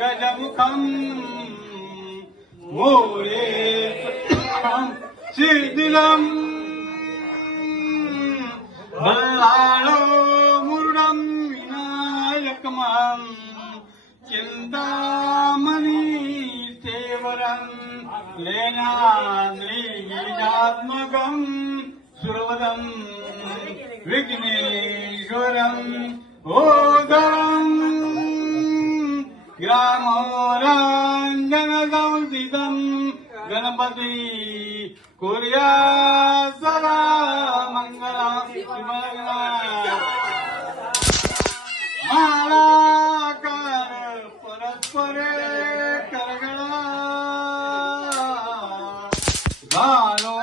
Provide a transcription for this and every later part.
गजमुखम मोरे शिथिलम बल्लाळो मुरुडम विनायकमं चिंतामणि सेवरं लेनाद्रिजात्मकं सुरवदं विघ्नेश्वरं ओदरं ग्रामोरञ्जनसंस्थितं गणपति कुर्या सदा मंगलम मालाकार परस्परे करगळा घालो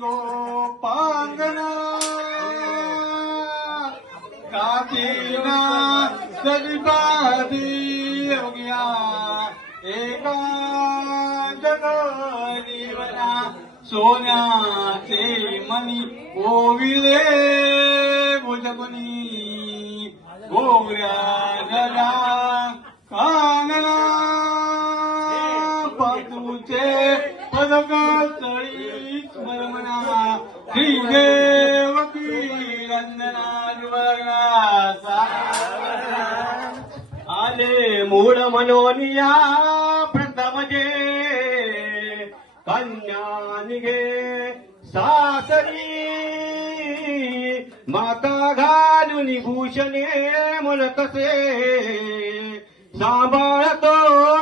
गोपांगना काकीना सदिपादी योग्या एका जगदीवना सोन्याचे मणी ओविले भुजगुनी गोऱ्या जरा कानना पदूचे पदक तळी स्मरणा श्रीदेवकी रंजना जुवनासा आले मूळ मनोनिया प्रथमजे कन्या निघे सासरी माता घालून भूषणे म्हणतसे सांभाळतो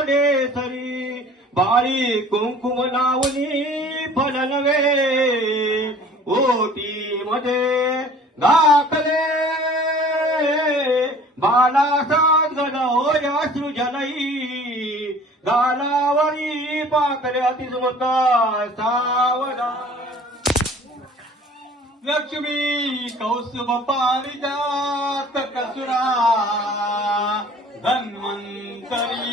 नेसरी बाळी कुंकुम लावणी फल नवे ओटी मध्ये दाखले बालासात गदा होया सृजनई गालावरी पाकल्या तिजमता सावडा लक्ष्मी कौस्तुभ पारिजात कसुरा धन्वंतरी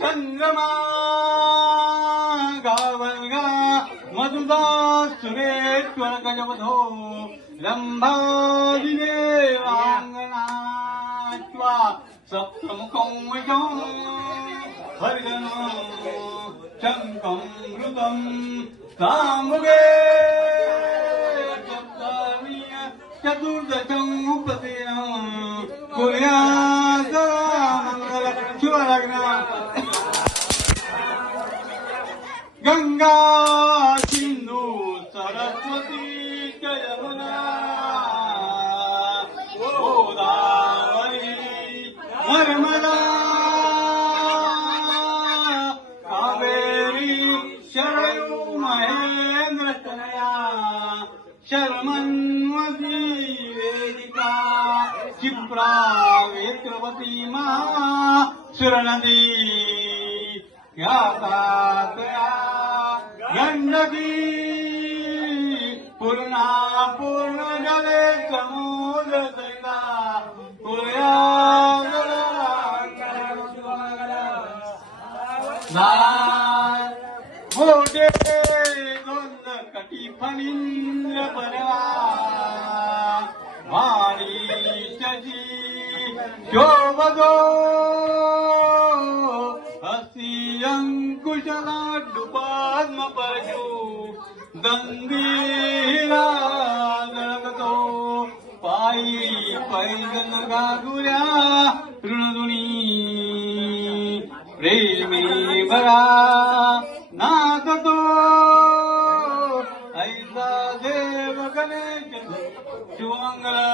चंद्रमा गावलगा मधुदा सुरेश्वर गजवधो लंबादिदेवांगनात्वा सप्तमुखं वशं हरिजनो शङ्खं मृतं सामुगे चतुर्दशं उपदेयं कुर्या सदा मंगल शुभलग्न गंगा सिंधु सरस्वती च यमुना गोदावरी नर्मदा कावेरी शरयू महेंद्र तनया शर्मन्वती वेदिका क्षिप्रा वेत्रवती महा सुरनदी ख्याता गंडकी पूर्णा पूर्ण जले समुद्र सैला कुर्या मोठे गोंद कटी फणींद्र परवा वाणी शशी शोभदो हसी अंकुशला डुपाद्म परशु दंदीला जगतो पायी पैदल गागुऱ्या ऋणदुनी प्रेमी बरा नागतो ऐसा देव गणेश शिवंगला